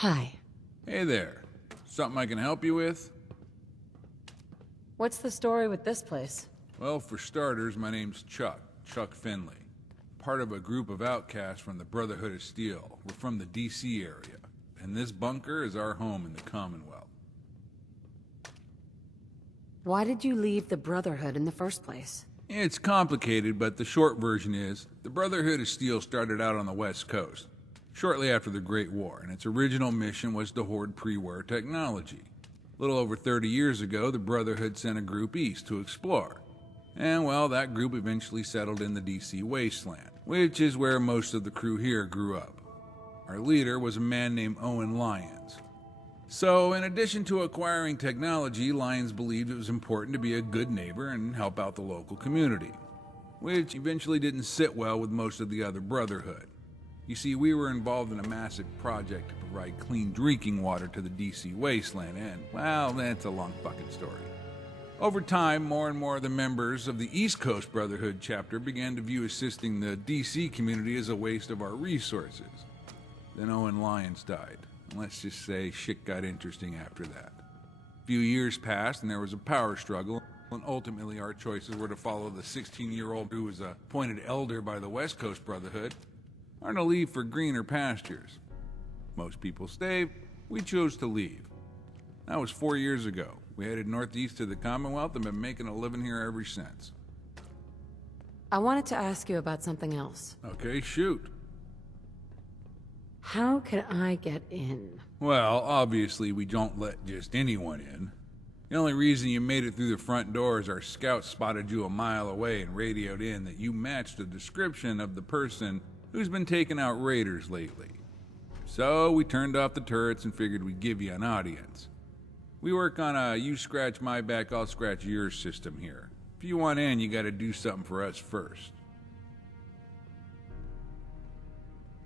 Hi. Hey there. Something I can help you with? What's the story with this place? Well, for starters, my name's Chuck Finley. Part of a group of outcasts from the Brotherhood of Steel. We're from the DC area, and this bunker is our home in the Commonwealth. Why did you leave the Brotherhood in the first place? It's complicated, but the short version is, the Brotherhood of Steel started out on the West Coast, shortly after the Great War, and its original mission was to hoard pre-war technology. A little over 30 years ago, the Brotherhood sent a group east to explore. And, well, that group eventually settled in the DC wasteland, which is where most of the crew here grew up. Our leader was a man named Owen Lyons. So, in addition to acquiring technology, Lyons believed it was important to be a good neighbor and help out the local community, which eventually didn't sit well with most of the other Brotherhood. You see, we were involved in a massive project to provide clean drinking water to the DC wasteland, and, well, that's a long fucking story. Over time, more and more of the members of the East Coast Brotherhood chapter began to view assisting the DC community as a waste of our resources. Then Owen Lyons died. Let's just say shit got interesting after that. A few years passed and there was a power struggle, and ultimately our choices were to follow the 16-year-old who was appointed elder by the West Coast Brotherhood, or to leave for greener pastures. Most people stayed. We chose to leave. That was 4 years ago. We headed northeast to the Commonwealth and been making a living here ever since. I wanted to ask you about something else. Okay, shoot. How can I get in? Well, obviously we don't let just anyone in. The only reason you made it through the front door is our scouts spotted you a mile away and radioed in that you matched the description of the person who's been taking out raiders lately. So we turned off the turrets and figured we'd give you an audience. We work on a you scratch my back, I'll scratch yours system here. If you want in, you gotta do something for us first.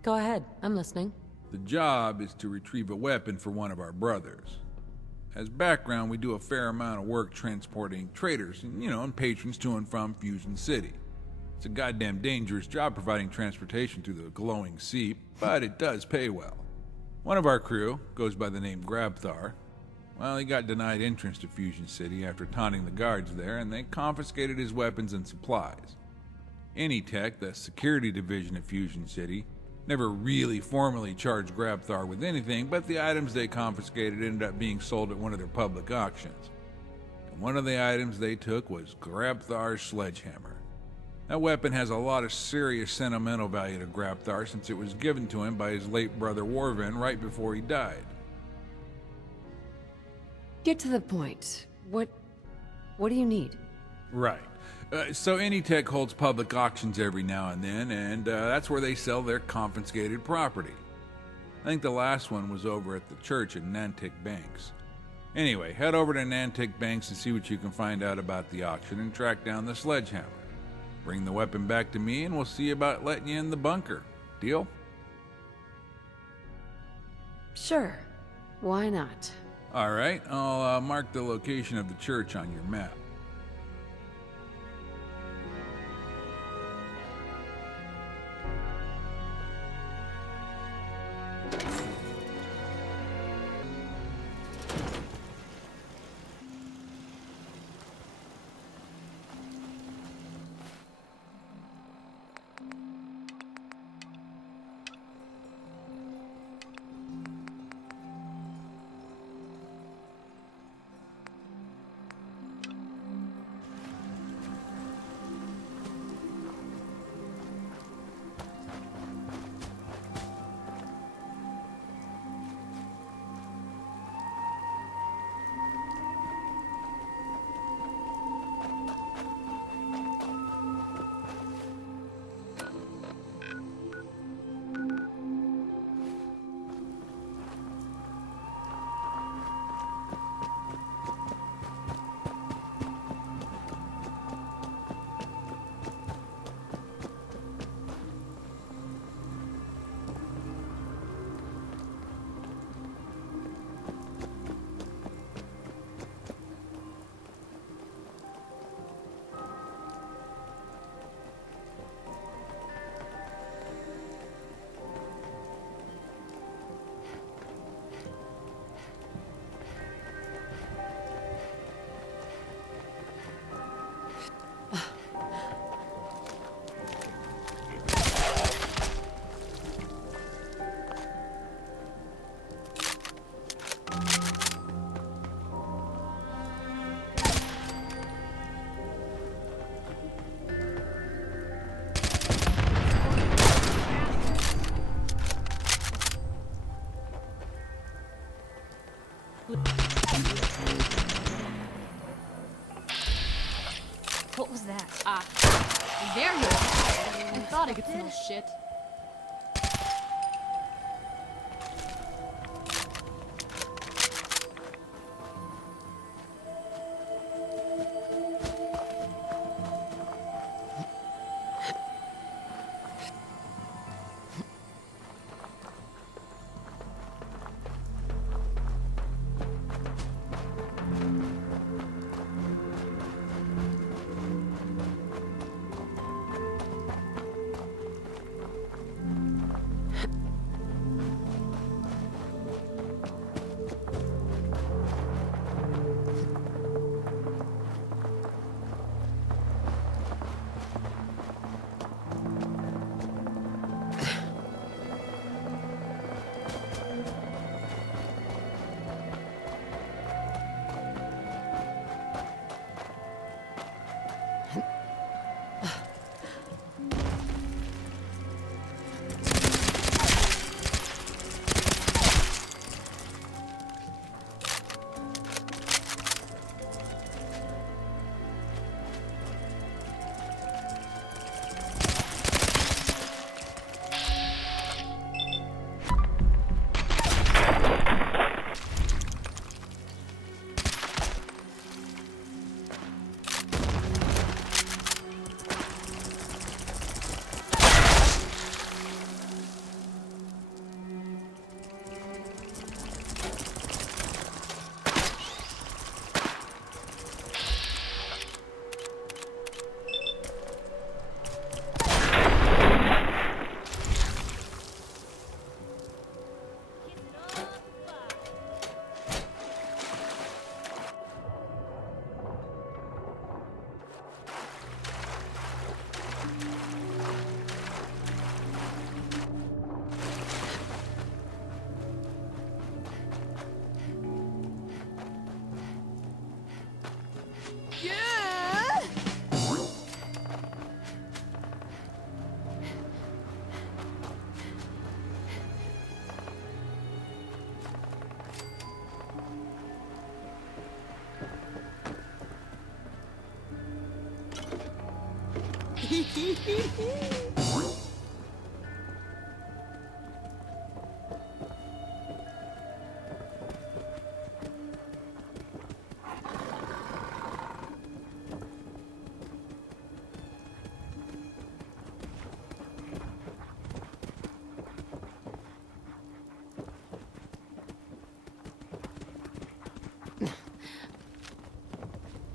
Go ahead, I'm listening. The job is to retrieve a weapon for one of our brothers. As background, we do a fair amount of work transporting traders and patrons to and from Fusion City. It's a goddamn dangerous job providing transportation through the glowing sea, but it does pay well. One of our crew goes by the name Grabthar. Well, he got denied entrance to Fusion City after taunting the guards there, and they confiscated his weapons and supplies. Anytech, the security division at Fusion City, never really formally charged Grabthar with anything, but the items they confiscated ended up being sold at one of their public auctions. And one of the items they took was Grabthar's sledgehammer. That weapon has a lot of serious sentimental value to Grabthar since it was given to him by his late brother Warvin right before he died. Get to the point. What do you need? Right. So Anytech holds public auctions every now and then, and that's where they sell their confiscated property. I think the last one was over at the church in Nantic Banks. Anyway, head over to Nantic Banks and see what you can find out about the auction and track down the sledgehammer. Bring the weapon back to me and we'll see about letting you in the bunker. Deal? Sure. Why not? Alright, I'll mark the location of the church on your map. There he is. I thought I could smell shit.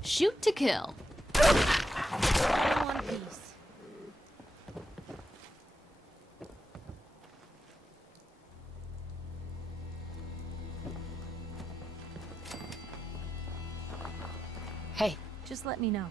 Shoot to kill. One piece. Hey. Just let me know.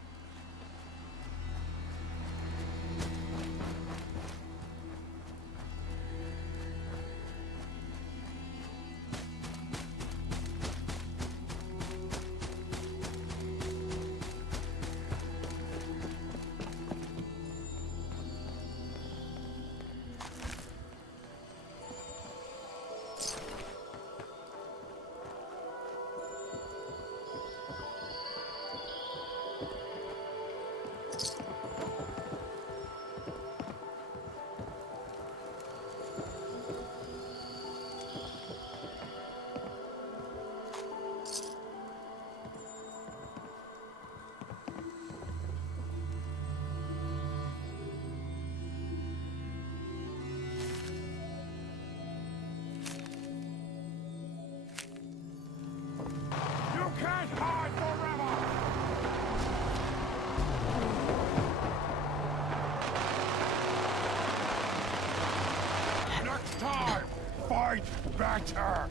Better!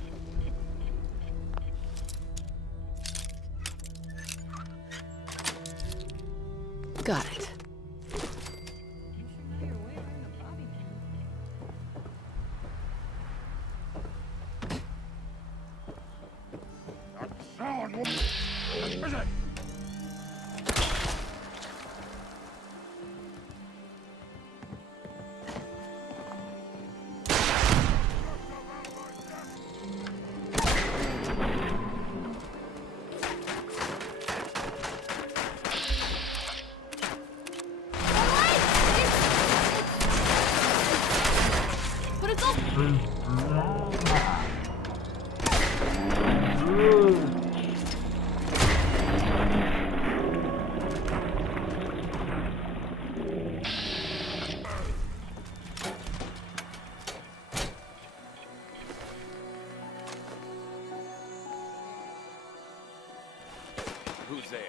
Got it. Is it? Who's there?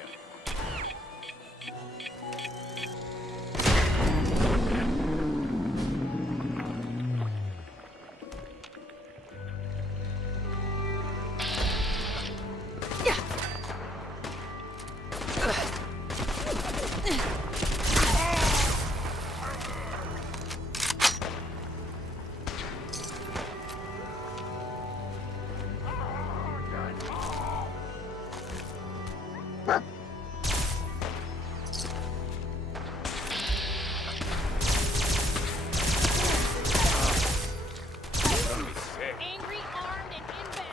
Angry, armed, and inbound.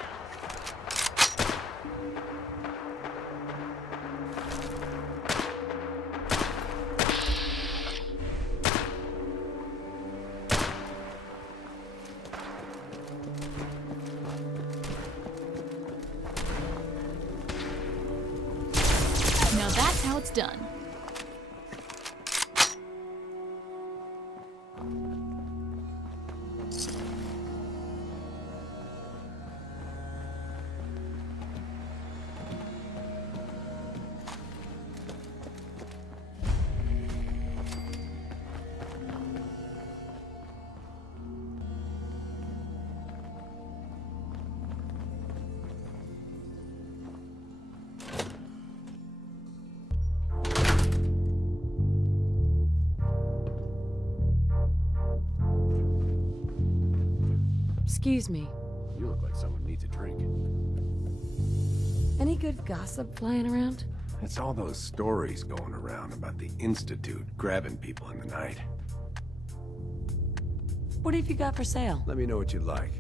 Now that's how it's done. Excuse me. You look like someone needs a drink. Any good gossip flying around? It's all those stories going around about the Institute grabbing people in the night. What have you got for sale? Let me know what you like.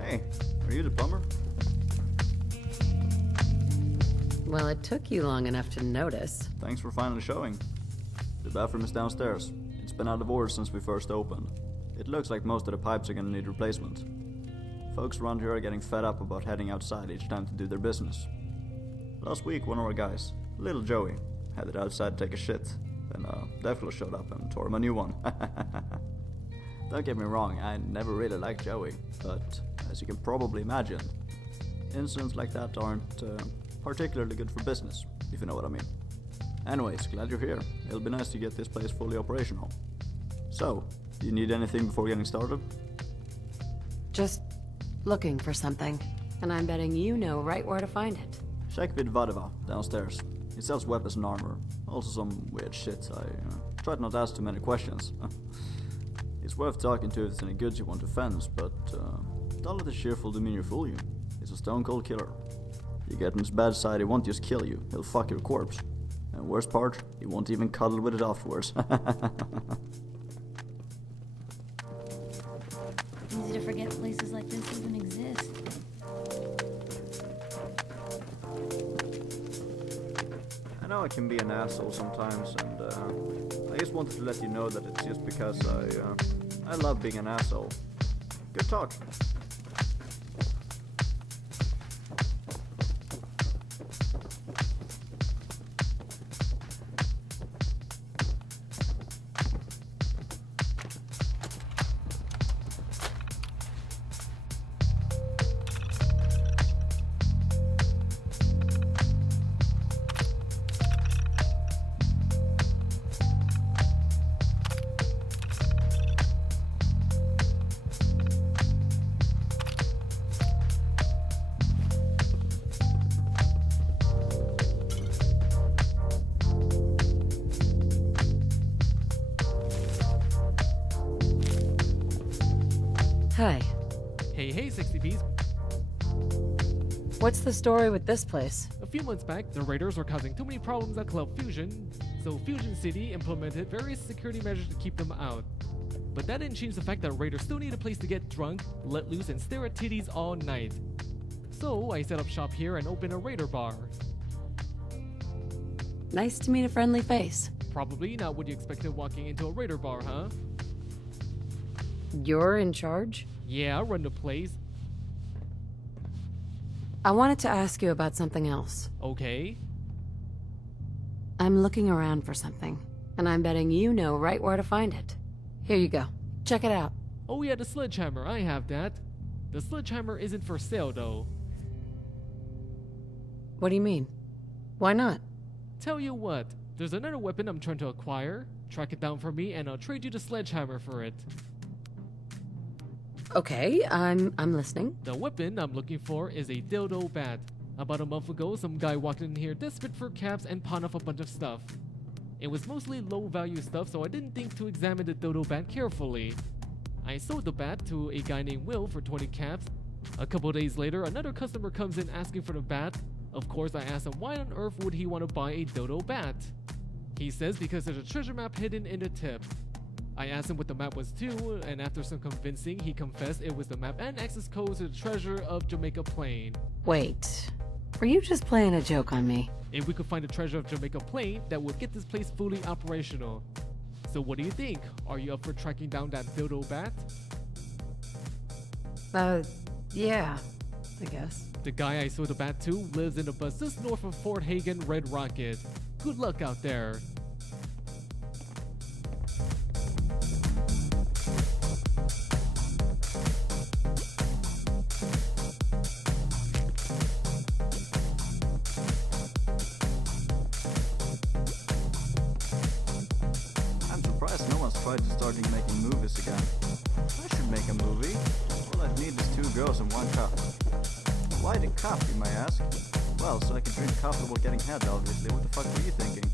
Hey, are you the plumber? Well, it took you long enough to notice. Thanks for finally showing. The bathroom is downstairs. It's been out of order since we first opened. It looks like most of the pipes are gonna need replacement. Folks around here are getting fed up about heading outside each time to do their business. Last week, one of our guys, little Joey, headed outside to take a shit. Then Devil showed up and tore him a new one. Don't get me wrong, I never really liked Joey, but as you can probably imagine, incidents like that aren't particularly good for business, if you know what I mean. Anyways, glad you're here. It'll be nice to get this place fully operational. So, do you need anything before getting started? Just looking for something. And I'm betting you know right where to find it. Check with Vadeva, downstairs. He sells weapons and armor. Also some weird shit. I tried not to ask too many questions. It's worth talking to if there's any goods you want to fence, but don't let the cheerful demeanor fool you. He's a stone cold killer. You get on his bad side, he won't just kill you, he'll fuck your corpse. And worst part, he won't even cuddle with it afterwards. Easy to forget places like this even exist. I know I can be an asshole sometimes, and I just wanted to let you know that it's just because I love being an asshole. Good talk. Hi. Hey, 60Ps. What's the story with this place? A few months back, the raiders were causing too many problems at Club Fusion, So Fusion City implemented various security measures to keep them out. But that didn't change the fact that raiders still need a place to get drunk, let loose, and stare at titties all night. So I set up shop here and opened a raider bar. Nice to meet a friendly face. Probably not what you expected walking into a raider bar, huh? You're in charge? Yeah, I run the place. I wanted to ask you about something else. Okay. I'm looking around for something, and I'm betting you know right where to find it. Here you go. Check it out. Oh yeah, the sledgehammer, I have that. The sledgehammer isn't for sale though. What do you mean? Why not? Tell you what, there's another weapon I'm trying to acquire. Track it down for me and I'll trade you the sledgehammer for it. Okay, I'm listening. The weapon I'm looking for is a dildo bat. About a month ago, some guy walked in here desperate for caps and pawned off a bunch of stuff. It was mostly low value stuff, so I didn't think to examine the dildo bat carefully. I sold the bat to a guy named Will for 20 caps. A couple days later, another customer comes in asking for the bat. Of course, I asked him why on earth would he want to buy a dildo bat. He says because there's a treasure map hidden in the tip. I asked him what the map was too, and after some convincing, he confessed it was the map and access code to the treasure of Jamaica Plain. Wait, were you just playing a joke on me? If we could find the treasure of Jamaica Plain, that would get this place fully operational. So what do you think? Are you up for tracking down that dildo bat? Yeah, I guess. The guy I sold the bat to lives in a bus just north of Fort Hagen, Red Rocket. Good luck out there. I'm surprised no one's tried to start making movies again. I should make a movie. All I need is 2 girls and 1 cup. Why the cup, you may ask? Well, so I can drink coffee while getting head, obviously. What the fuck were you thinking?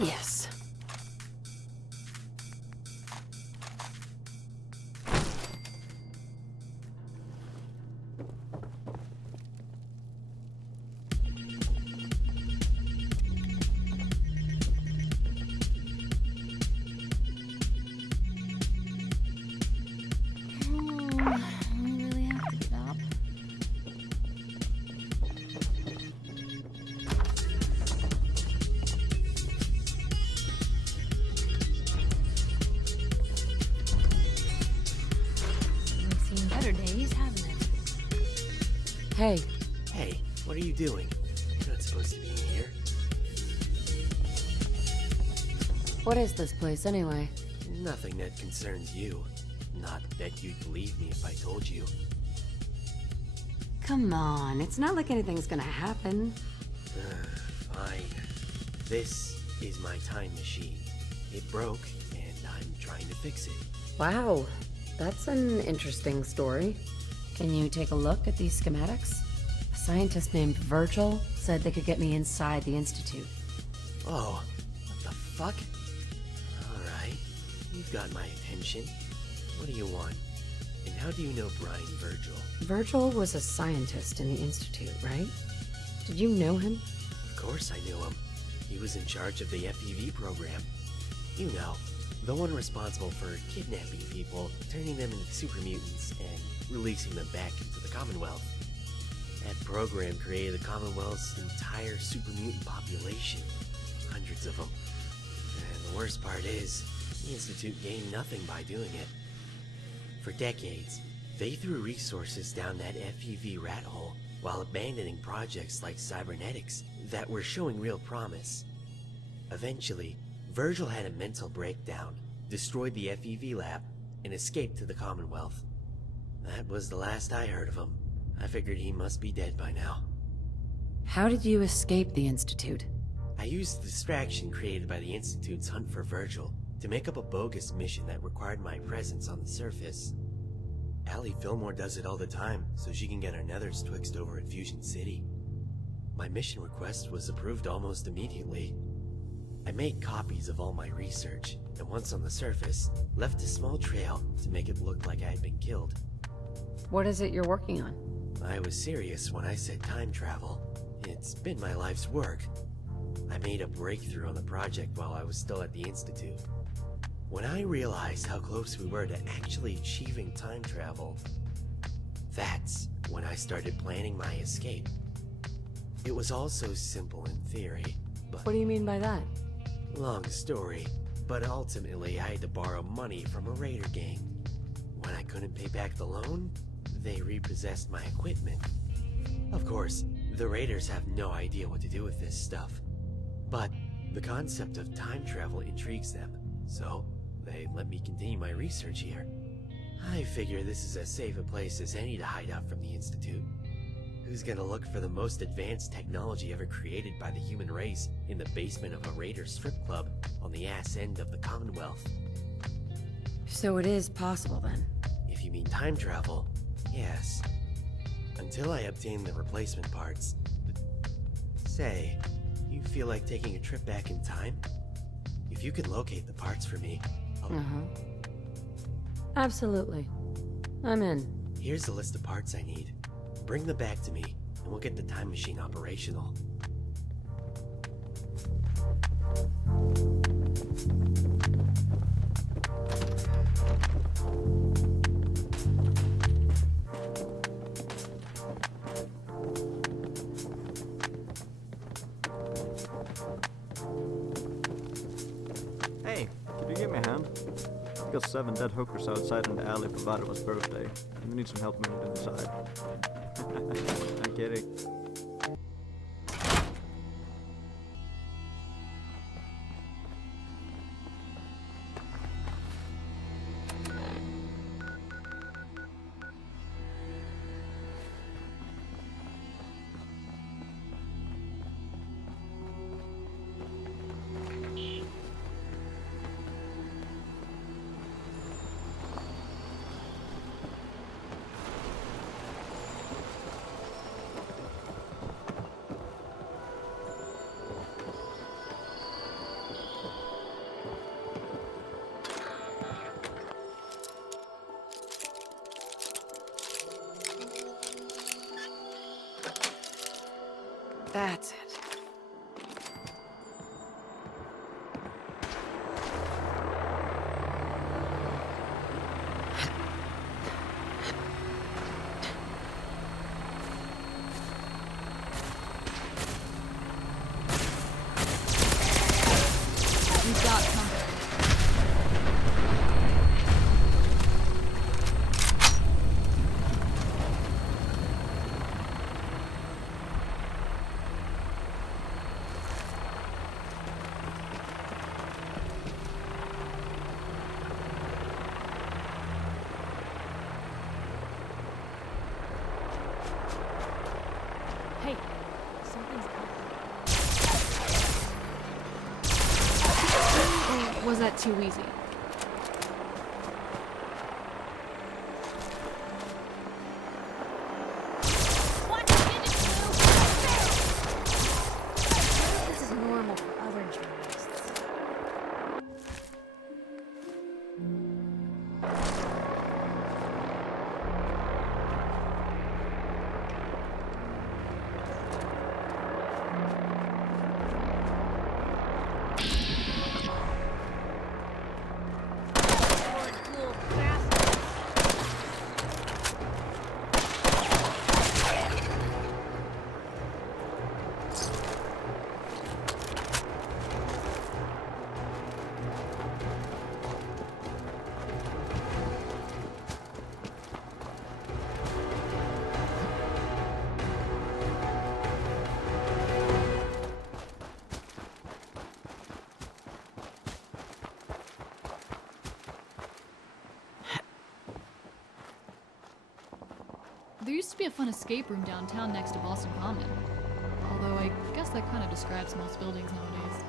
Yes. We really have to stop. We've seen better days, haven't it? Hey, Hey, what are you doing? You're not supposed to be in here. what is this place anyway? Nothing that concerns you. Not that you'd believe me if I told you. Come on, it's not like anything's gonna happen. Fine. This is my time machine. It broke, and I'm trying to fix it. Wow, that's an interesting story. Can you take a look at these schematics? A scientist named Virgil said they could get me inside the Institute. Oh, what the fuck? Alright, you've got my attention. What do you want? And how do you know Brian Virgil? Virgil was a scientist in the Institute, right? Did you know him? Of course I knew him. He was in charge of the FEV program. You know, the one responsible for kidnapping people, turning them into super mutants, and releasing them back into the Commonwealth. That program created the Commonwealth's entire super mutant population. Hundreds of them. And the worst part is, the Institute gained nothing by doing it. For decades, they threw resources down that FEV rat hole while abandoning projects like cybernetics that were showing real promise. Eventually, Virgil had a mental breakdown, destroyed the FEV lab, and escaped to the Commonwealth. That was the last I heard of him. I figured he must be dead by now. How did you escape the Institute? I used the distraction created by the Institute's hunt for Virgil to make up a bogus mission that required my presence on the surface. Allie Fillmore does it all the time, so she can get her nethers twixt over at Fusion City. My mission request was approved almost immediately. I made copies of all my research, and once on the surface, left a small trail to make it look like I had been killed. What is it you're working on? I was serious when I said time travel. It's been my life's work. I made a breakthrough on the project while I was still at the Institute. When I realized how close we were to actually achieving time travel, that's when I started planning my escape. It was all so simple in theory, but... What do you mean by that? Long story, but ultimately I had to borrow money from a raider gang. When I couldn't pay back the loan, they repossessed my equipment. Of course, the raiders have no idea what to do with this stuff. But the concept of time travel intrigues them, so they let me continue my research here. I figure this is as safe a place as any to hide out from the Institute. Who's gonna look for the most advanced technology ever created by the human race in the basement of a raider strip club on the ass end of the Commonwealth? So it is possible then? If you mean time travel, yes. Until I obtain the replacement parts. Say, you feel like taking a trip back in time? If you could locate the parts for me, Absolutely. I'm in. Here's the list of parts I need. Bring them back to me, and we'll get the time machine operational. Hey, could you give me a hand? I've got 7 dead hookers outside in the alley for Vadova's birthday, and we need some help moving inside. I'm kidding. That's it. We've got company. Hey, something's happening. Or was that too easy? This is normal for other journalists. There used to be a fun escape room downtown next to Boston Common. Although I guess that kind of describes most buildings nowadays.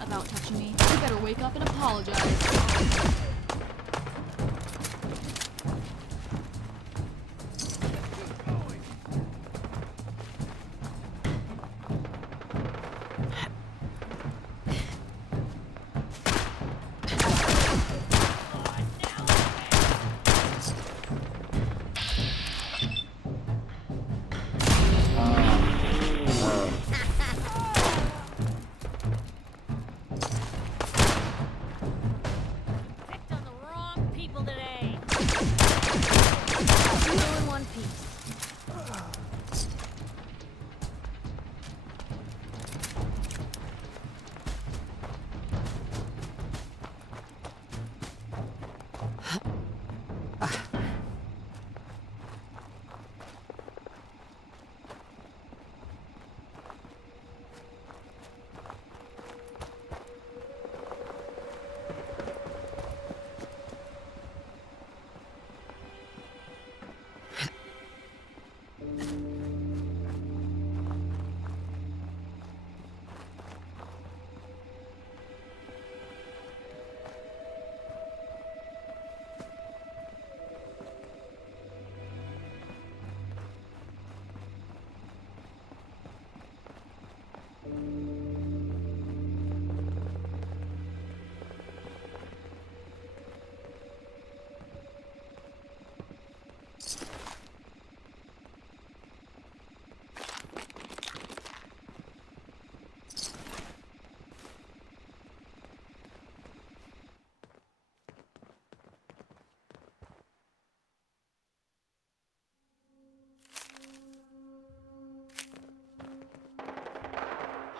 About touching me. You better wake up and apologize.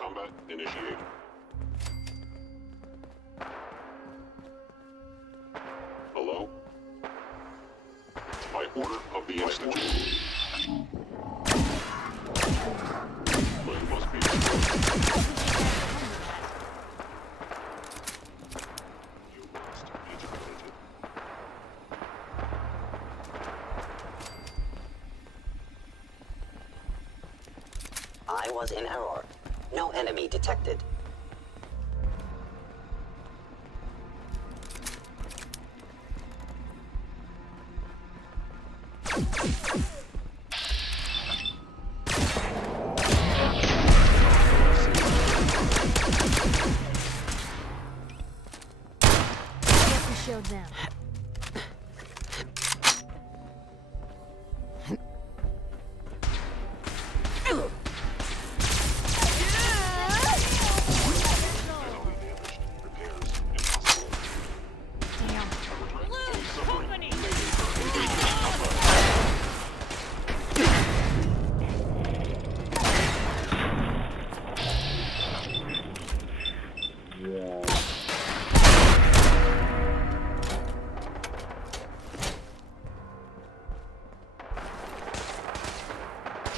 Combat initiated. Hello? By order of the Institute. Mine must be destroyed. You must be terminated. I was in error. No enemy detected. Guess we showed them.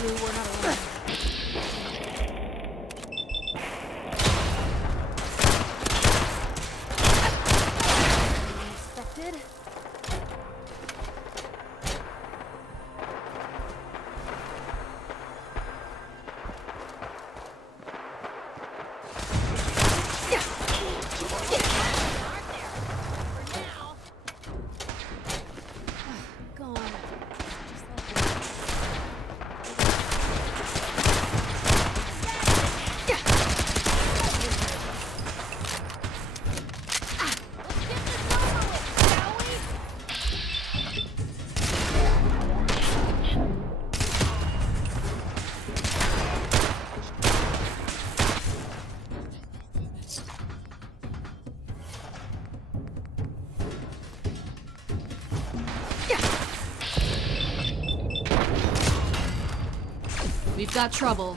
We're not alone. Expected. Gone. Just like that. We've got trouble.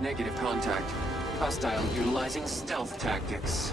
Negative contact. Hostile utilizing stealth tactics.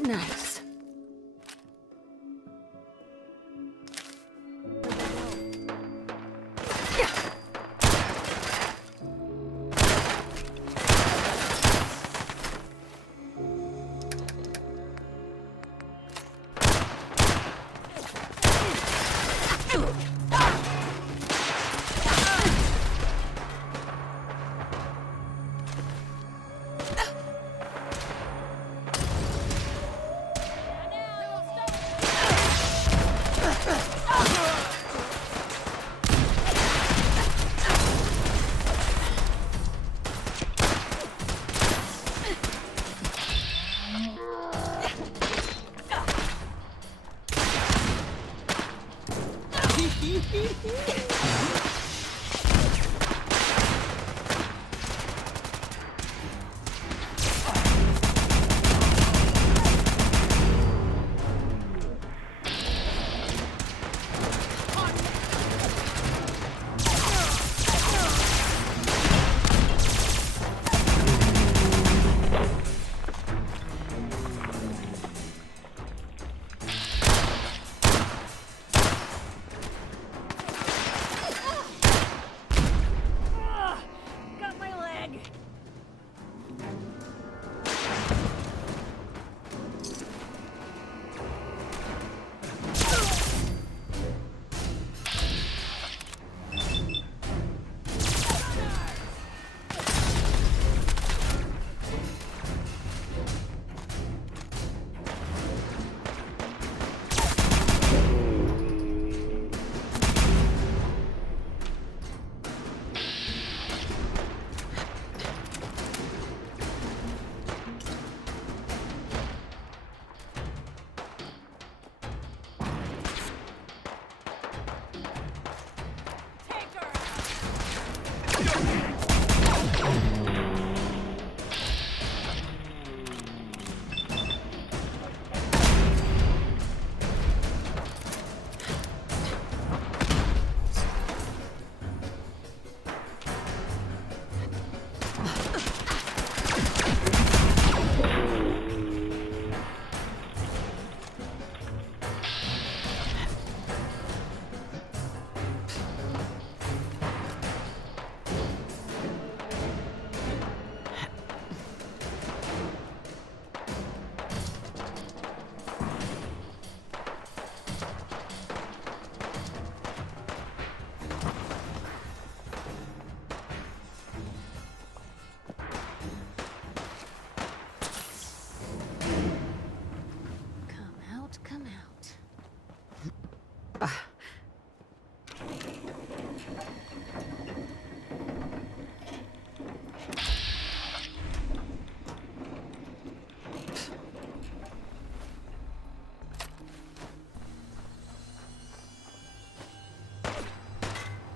Nice.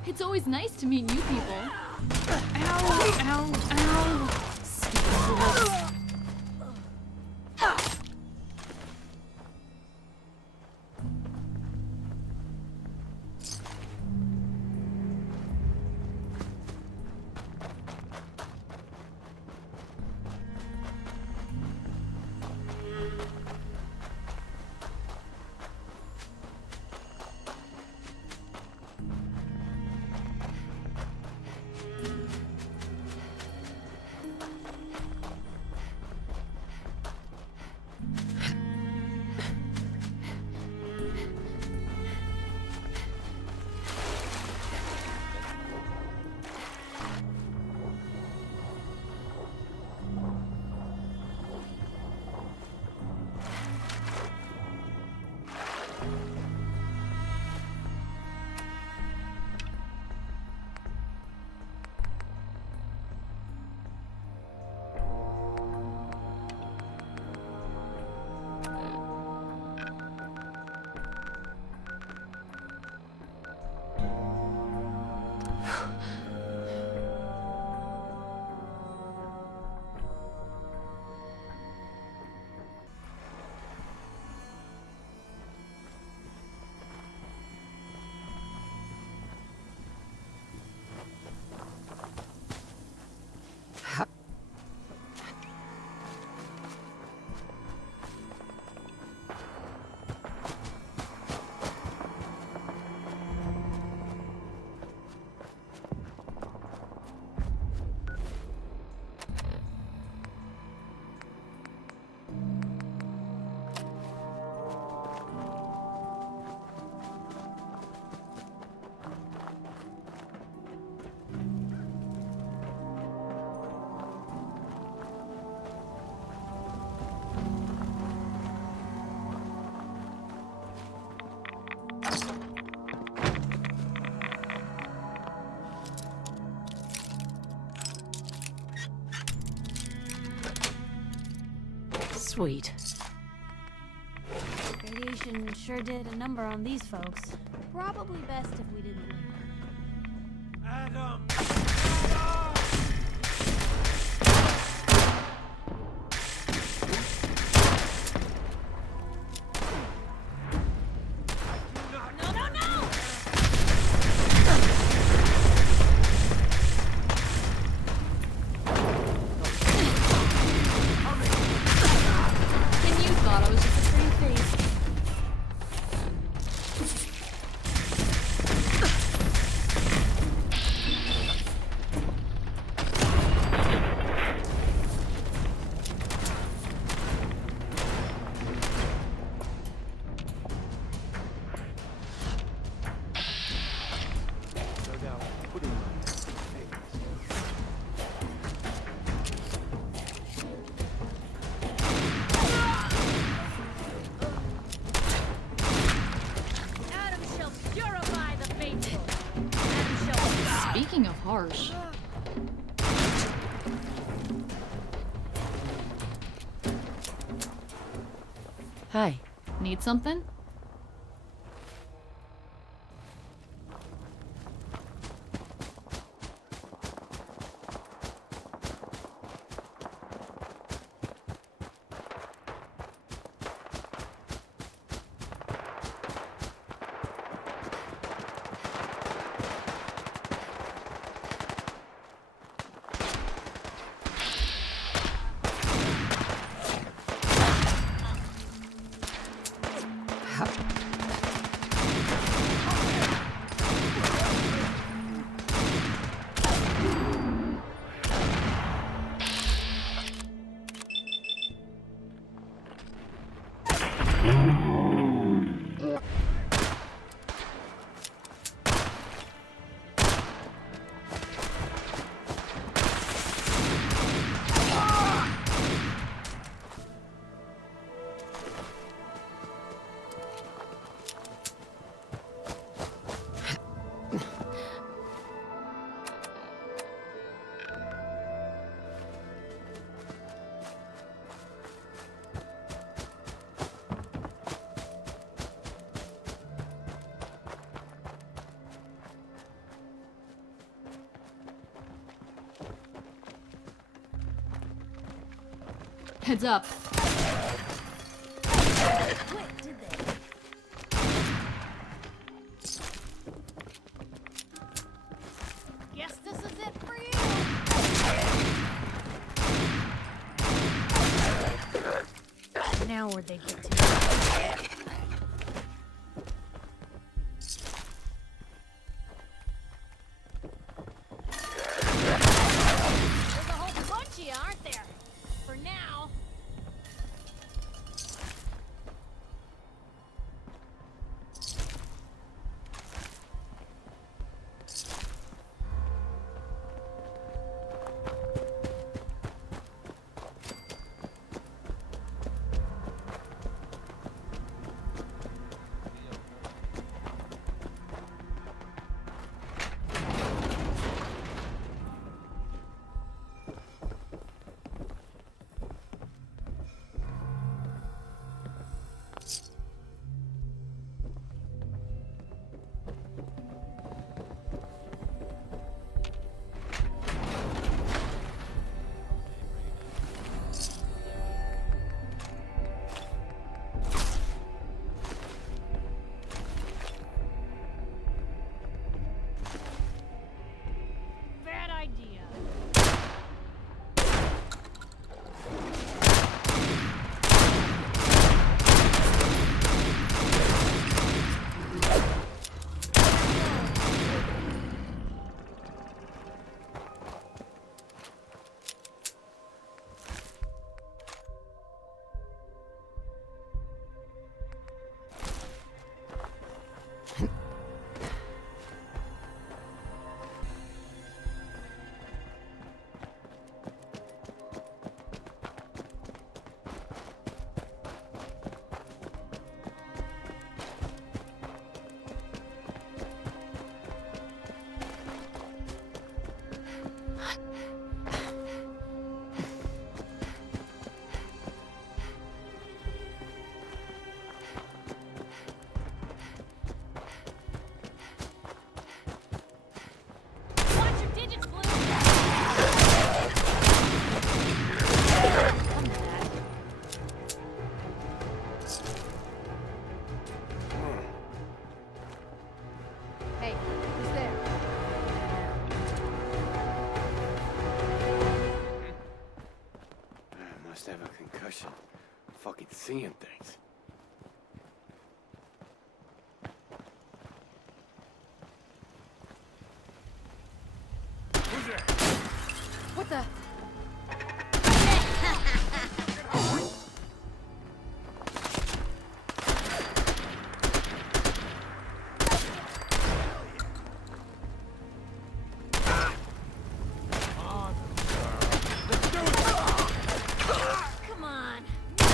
It's always nice to meet new people. Ow, ow, ow. Stupid bullets. Sweet. Radiation sure did a number on these folks. Probably best if we didn't linger. Adam! No, no, no! And you thought I was just a pretty face. Adam shall purify the faithful. Adam shall... Speaking of harsh, Hi. need something? Heads up. Quit, did they? Guess this is it for you. Now where'd they get to? There's a whole bunch of you, aren't there? For now. Seeing things. Who's there? What the? Come on. Do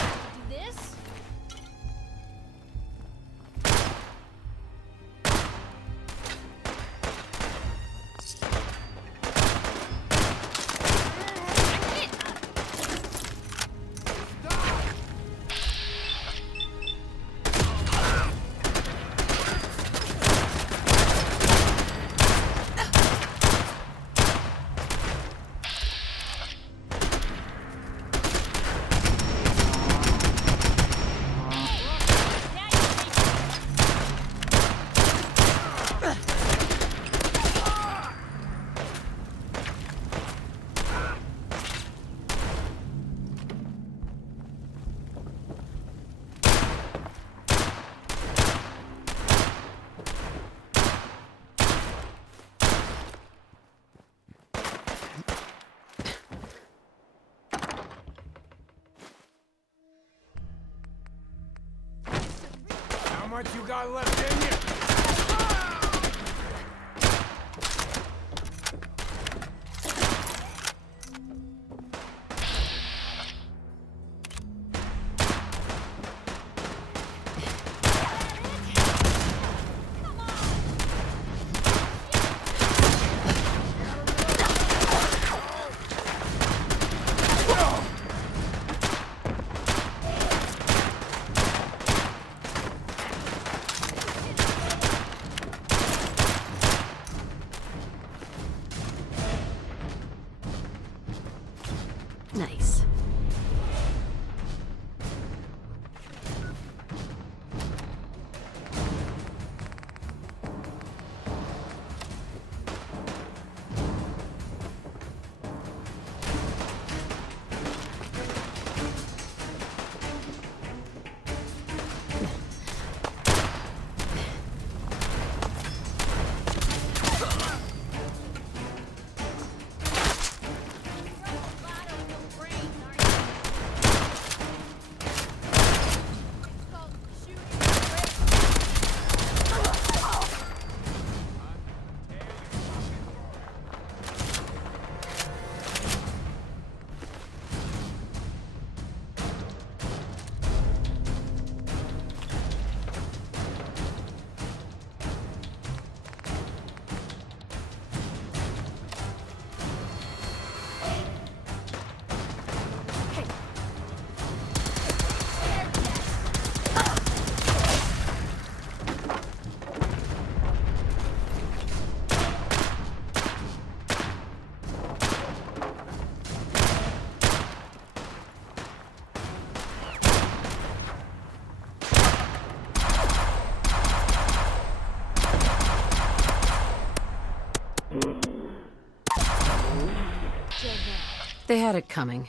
this? How much you got left in you? Nice. They had it coming.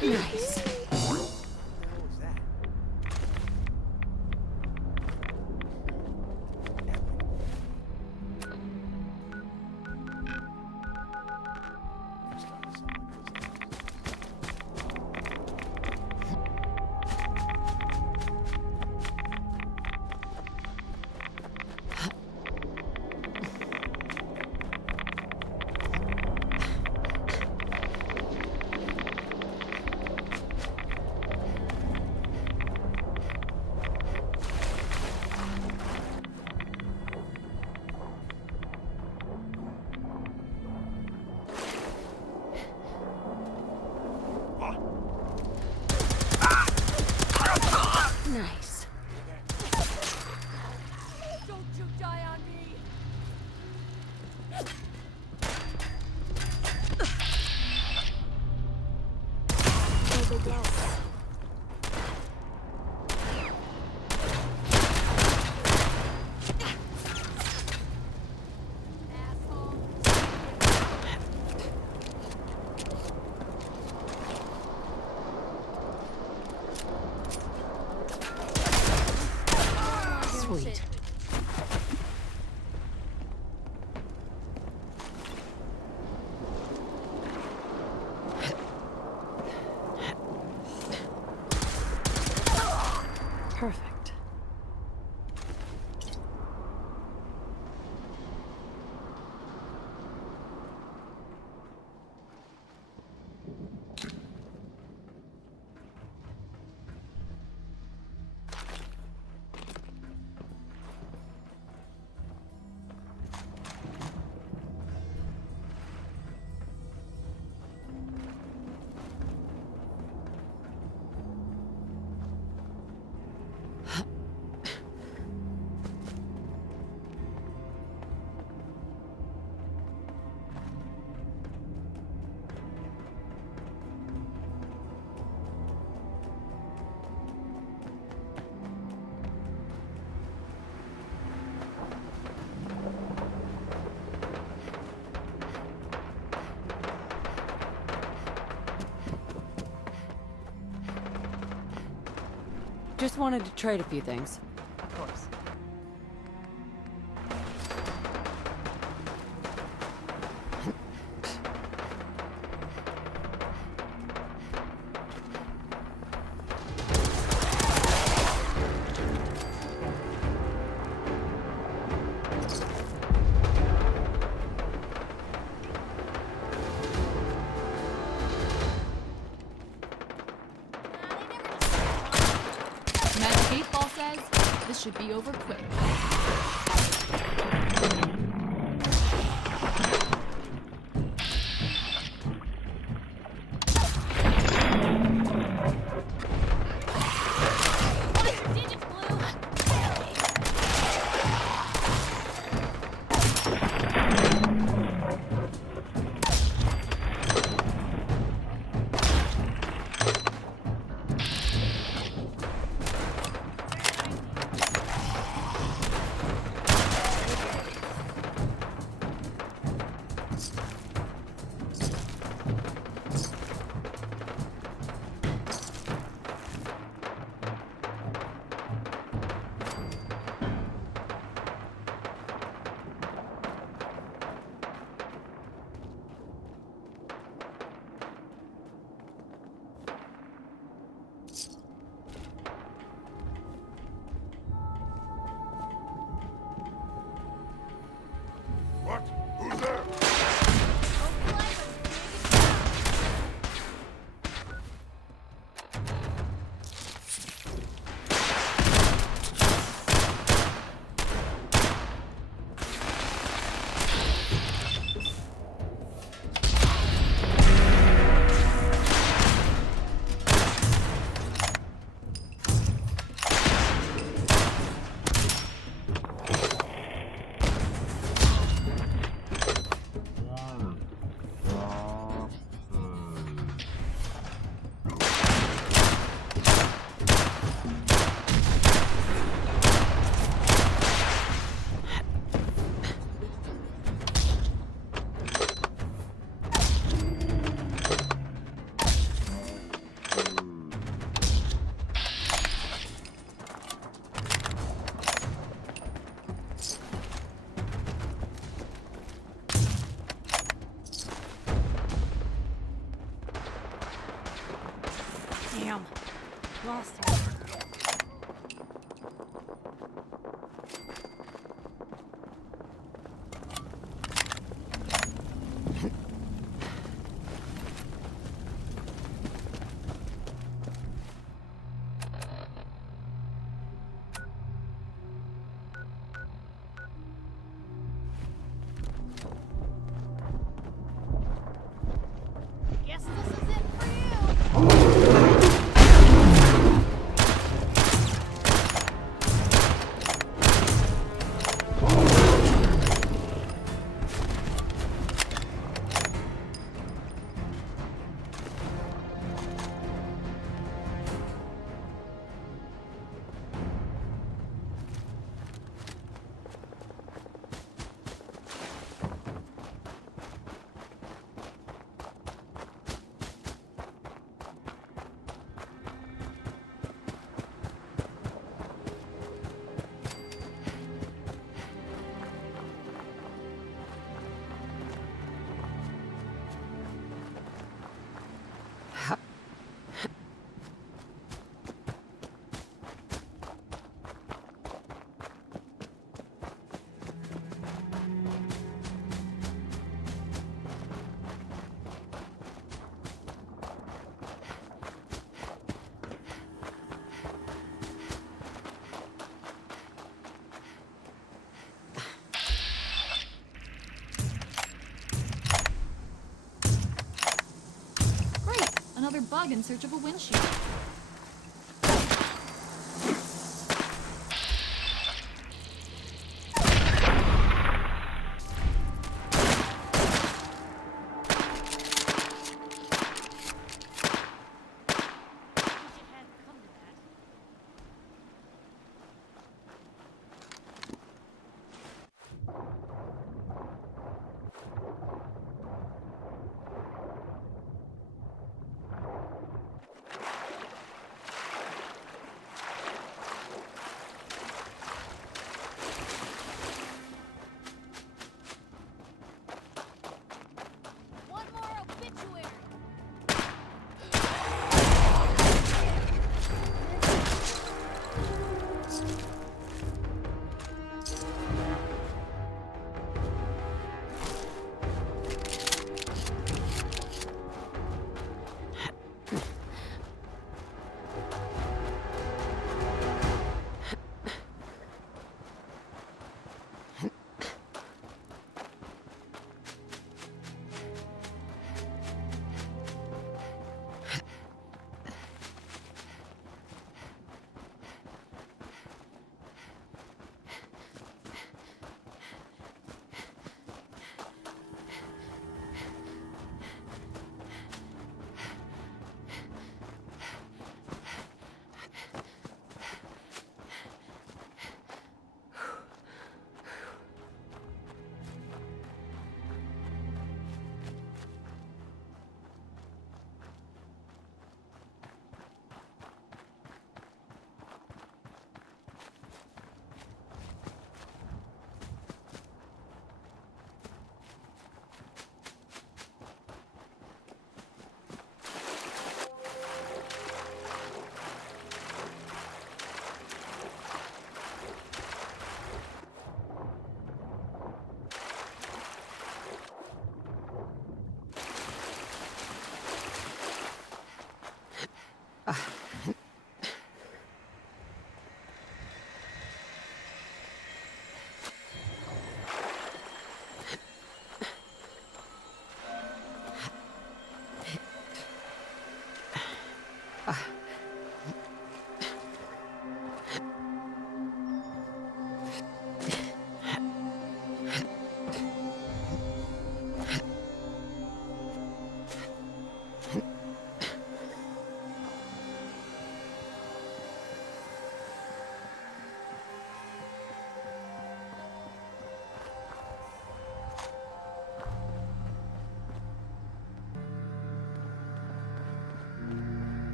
Nice. you die on me! There they go. Sweet. Perfect. Just wanted to trade a few things. Of course. Magic 8 Ball says this should be over quick. What? Who's there? Damn. Lost him. Guess this is it for you. bug in search of a windshield.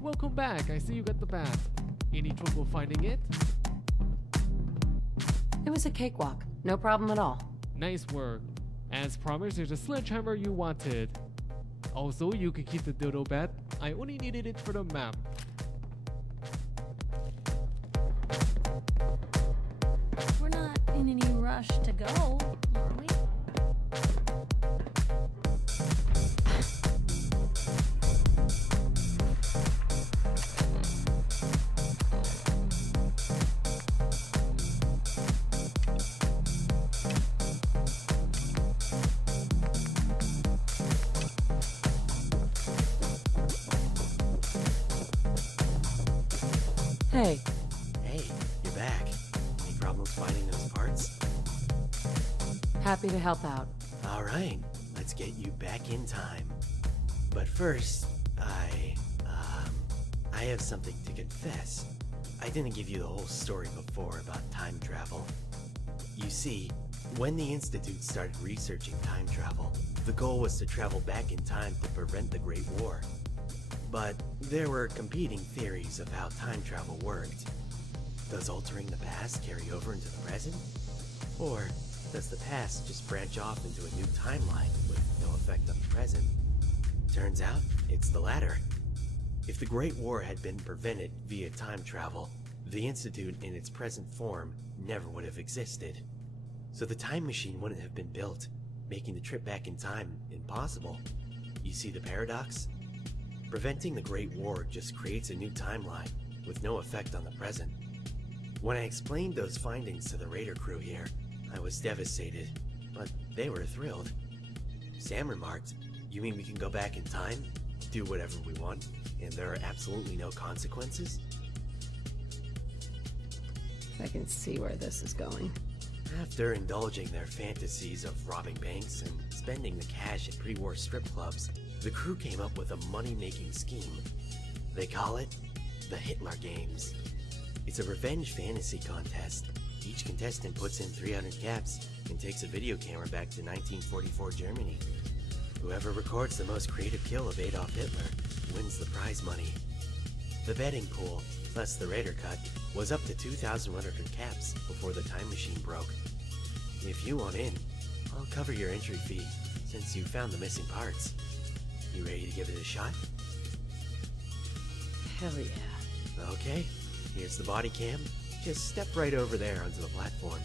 Welcome back. I see you got the bat. Any trouble finding it? It was a cakewalk. No problem at all. Nice work. As promised, there's a sledgehammer you wanted. Also, you can keep the dildo bat. I only needed it for the map. We're not in any rush to go, are we? Hey. Hey, you're back. Any problems finding those parts? Happy to help out. Alright, let's get you back in time. But first, I have something to confess. I didn't give you the whole story before about time travel. You see, when the Institute started researching time travel, the goal was to travel back in time to prevent the Great War. But there were competing theories of how time travel worked. Does altering the past carry over into the present? Or does the past just branch off into a new timeline with no effect on the present? Turns out, it's the latter. If the Great War had been prevented via time travel, the Institute in its present form never would have existed. So the time machine wouldn't have been built, making the trip back in time impossible. You see the paradox? Preventing the Great War just creates a new timeline with no effect on the present. When I explained those findings to the raider crew here, I was devastated, but they were thrilled. Sam remarked, "You mean we can go back in time, do whatever we want, and there are absolutely no consequences?" I can see where this is going. After indulging their fantasies of robbing banks and spending the cash at pre-war strip clubs, the crew came up with a money-making scheme. They call it the Hitler Games. It's a revenge fantasy contest. Each contestant puts in 300 caps and takes a video camera back to 1944 Germany. Whoever records the most creative kill of Adolf Hitler wins the prize money. The betting pool, plus the Raider cut, was up to 2,100 caps before the time machine broke. If you want in, I'll cover your entry fee, since you found the missing parts. You ready to give it a shot? Hell yeah. Okay, here's the body cam. Just step right over there onto the platform.